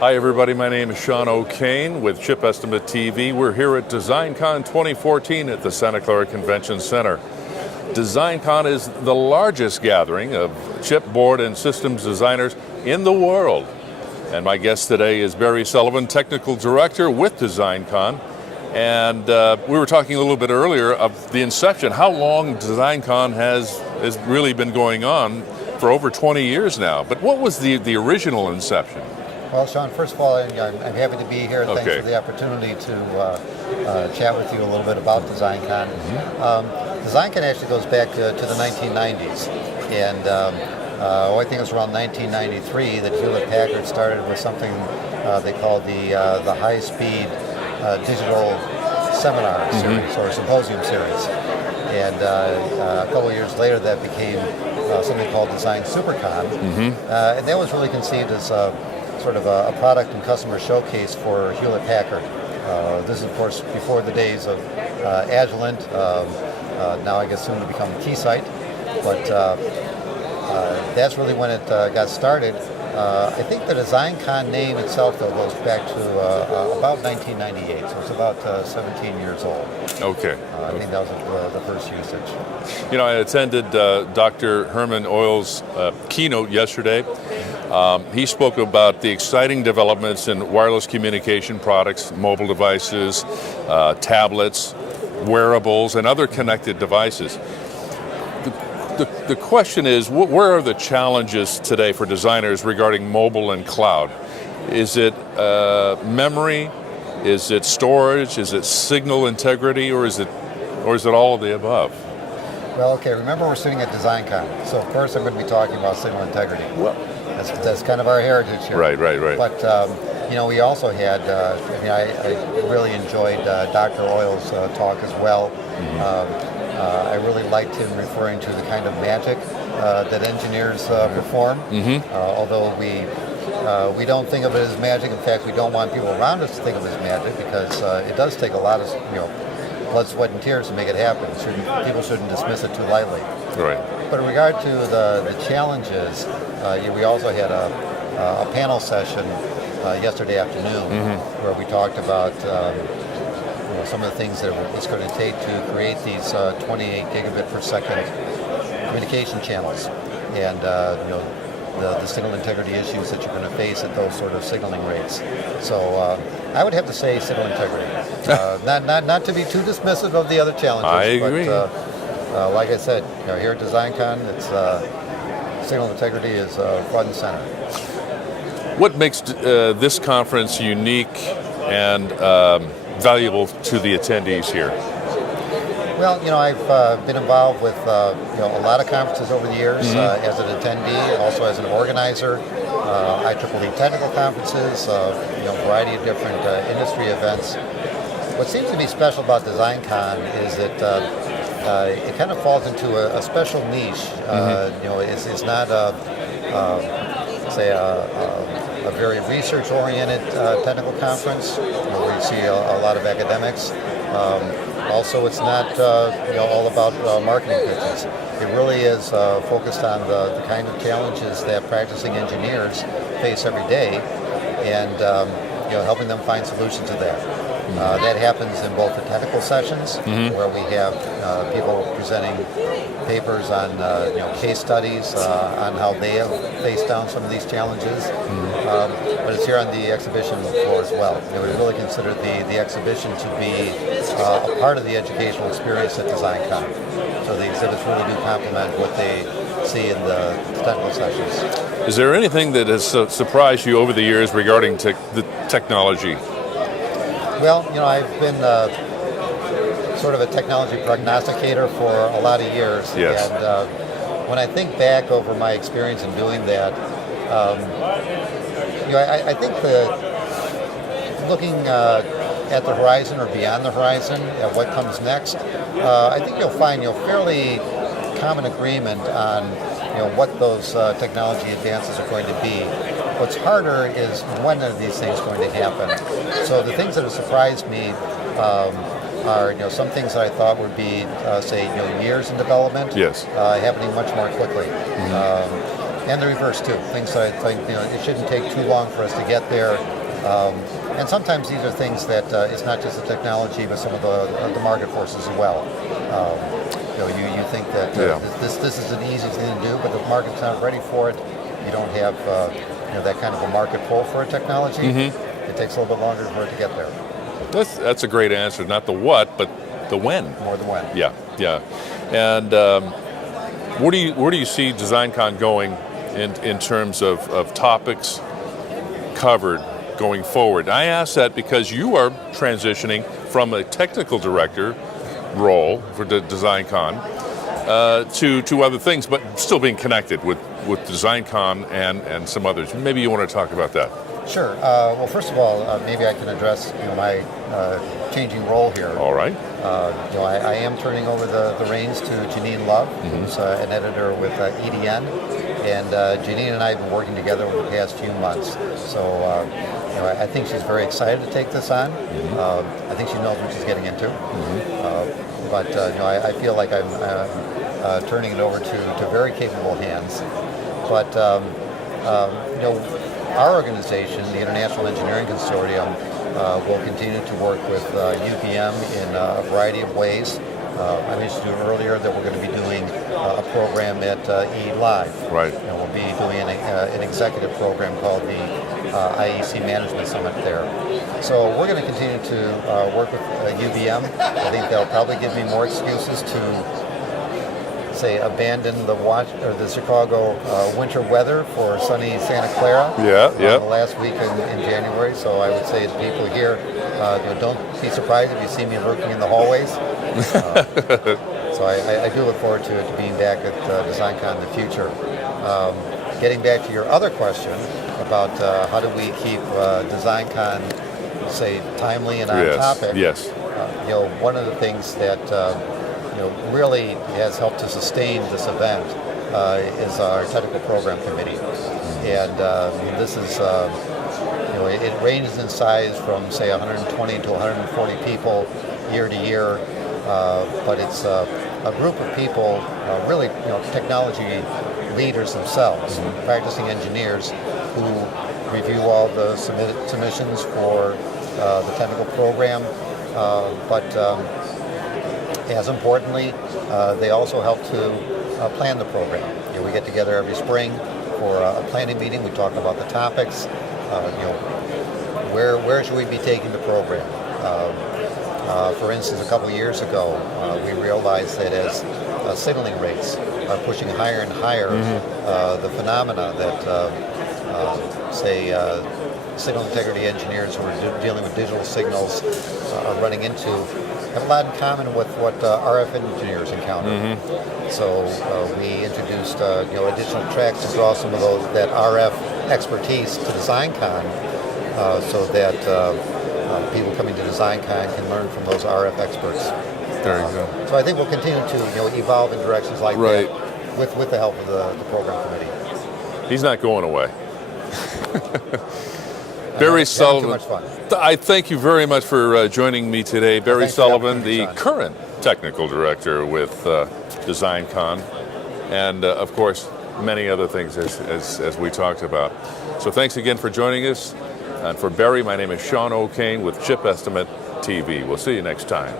Hi everybody, my name is Sean O'Kane with Chip Estimate TV. We're here at DesignCon 2014 at the Santa Clara Convention Center. DesignCon is the largest gathering of chip, board, and systems designers in the world. And my guest today is Barry Sullivan, Technical Director with DesignCon. And we were talking a little bit earlier of the inception, how long DesignCon has really been going on for over 20 years now. But what was the original inception? Well, Sean, first of all, I'm happy to be here. Thanks for the opportunity to chat with you a little bit about DesignCon. DesignCon actually goes back to the 1990s. And I think it was around 1993 that Hewlett-Packard started with something they called the high-speed digital seminar series or symposium series. And a couple of years later that became something called Design Supercon. And that was really conceived as sort of a product and customer showcase for Hewlett-Packard. This is, of course, before the days of Agilent, now I guess soon to become Keysight. But that's really when it got started. I think the DesignCon name itself, though, goes back to about 1998, so it's about 17 years old. Okay. I think that was the first usage. You know, I attended Dr. Herman Oyle's keynote yesterday. He spoke about the exciting developments in wireless communication products, mobile devices, tablets, wearables, and other connected devices. The question is, where are the challenges today for designers regarding mobile and cloud? Is it memory? Is it storage? Is it signal integrity? Or is it all of the above? Well, okay, remember we're sitting at DesignCon, so of course I'm going to be talking about signal integrity. Well, that's kind of our heritage here. Right. But, you know, we also had, I really enjoyed Dr. Oyle's talk as well. I really liked him referring to the kind of magic that engineers perform, although we don't think of it as magic. In fact, we don't want people around us to think of it as magic because it does take a lot of, blood, sweat, and tears to make it happen. People shouldn't dismiss it too lightly. Right. But in regard to the challenges, we also had a panel session yesterday afternoon where we talked about some of the things that it's going to take to create these 28 gigabit per second communication channels, and the signal integrity issues that you're going to face at those sort of signaling rates. So I would have to say signal integrity. Not to be too dismissive of the other challenges. I agree. But like I said, here at DesignCon, it's signal integrity is front and center. What makes this conference unique and valuable to the attendees here? Well, I've been involved with a lot of conferences over the years as an attendee, also as an organizer. IEEE technical conferences, a variety of different industry events. What seems to be special about DesignCon is that it kind of falls into a special niche. It's not a very research-oriented technical conference where you see a lot of academics. Also, it's not all about marketing pitches. It really is focused on the kind of challenges that practicing engineers face every day, and helping them find solutions to that. That happens in both the technical sessions, where we have people presenting papers on case studies on how they have faced down some of these challenges. But it's here on the exhibition floor as well. We really consider the exhibition to be a part of the educational experience at DesignCon. So the exhibits really do complement what they see in the technical sessions. Is there anything that has surprised you over the years regarding the technology? Well, I've been sort of a technology prognosticator for a lot of years. Yes. And when I think back over my experience in doing that, I think looking at the horizon or beyond the horizon, at what comes next, I think you'll find fairly common agreement on what those technology advances are going to be. What's harder is when are these things going to happen. So the things that have surprised me are some things that I thought would be say years in development, yes, happening much more quickly. And the reverse too. Things that I think it shouldn't take too long for us to get there. And sometimes these are things that it's not just the technology, but some of the market forces as well. You think that this is an easy thing to do, but the market's not ready for it. You don't have that kind of a market pull for a technology. It takes a little bit longer for it to get there. That's a great answer. Not the what, but the when. More the when. Yeah. And where do you see DesignCon going in terms of topics covered going forward? I ask that because you are transitioning from a technical director role for DesignCon to other things, but still being connected with DesignCon and some others. Maybe you want to talk about that. Sure. Well, first of all, maybe I can address my changing role here. All right. I am turning over the reins to Janine Love, who's an editor with EDN, and Janine and I have been working together over the past few months. So I think she's very excited to take this on. I think she knows what she's getting into. But I feel like I'm turning it over to very capable hands. But our organization, the International Engineering Consortium, will continue to work with UVM in a variety of ways. I mentioned to you earlier that we're going to be doing a program at eLive. Right. We'll be doing an executive program called the IEC Management Summit there. So we're going to continue to work with UVM. I think they'll probably give me more excuses to say abandon the Chicago winter weather for sunny Santa Clara. The last week in January. So I would say to people here, don't be surprised if you see me lurking in the hallways. So I do look forward to being back at DesignCon in the future. Getting back to your other question about how do we keep DesignCon, say, timely and on topic. Yes. One of the things that really has helped to sustain this event is our technical program committee, and this is it ranges in size from say 120 to 140 people year to year, but it's a group of people, really technology leaders themselves, practicing engineers who review all the submissions for the technical program, but as importantly, they also help to plan the program. We get together every spring for a planning meeting. We talk about the topics. Where should we be taking the program? For instance, a couple of years ago, we realized that as signaling rates are pushing higher and higher, the phenomena that, say, signal integrity engineers who are dealing with digital signals are running into have a lot in common with what RF engineers encounter. So we introduced additional tracks to draw some of that RF expertise to DesignCon, so that people coming to DesignCon can learn from those RF experts. There you go. So I think we'll continue to evolve in directions like that with the help of the program committee. He's not going away. Barry Sullivan, too much fun. I thank you very much for joining me today. Barry Sullivan, the current technical director with DesignCon, and of course, many other things as we talked about. So thanks again for joining us. And for Barry, my name is Sean O'Kane with Chip Estimate TV. We'll see you next time.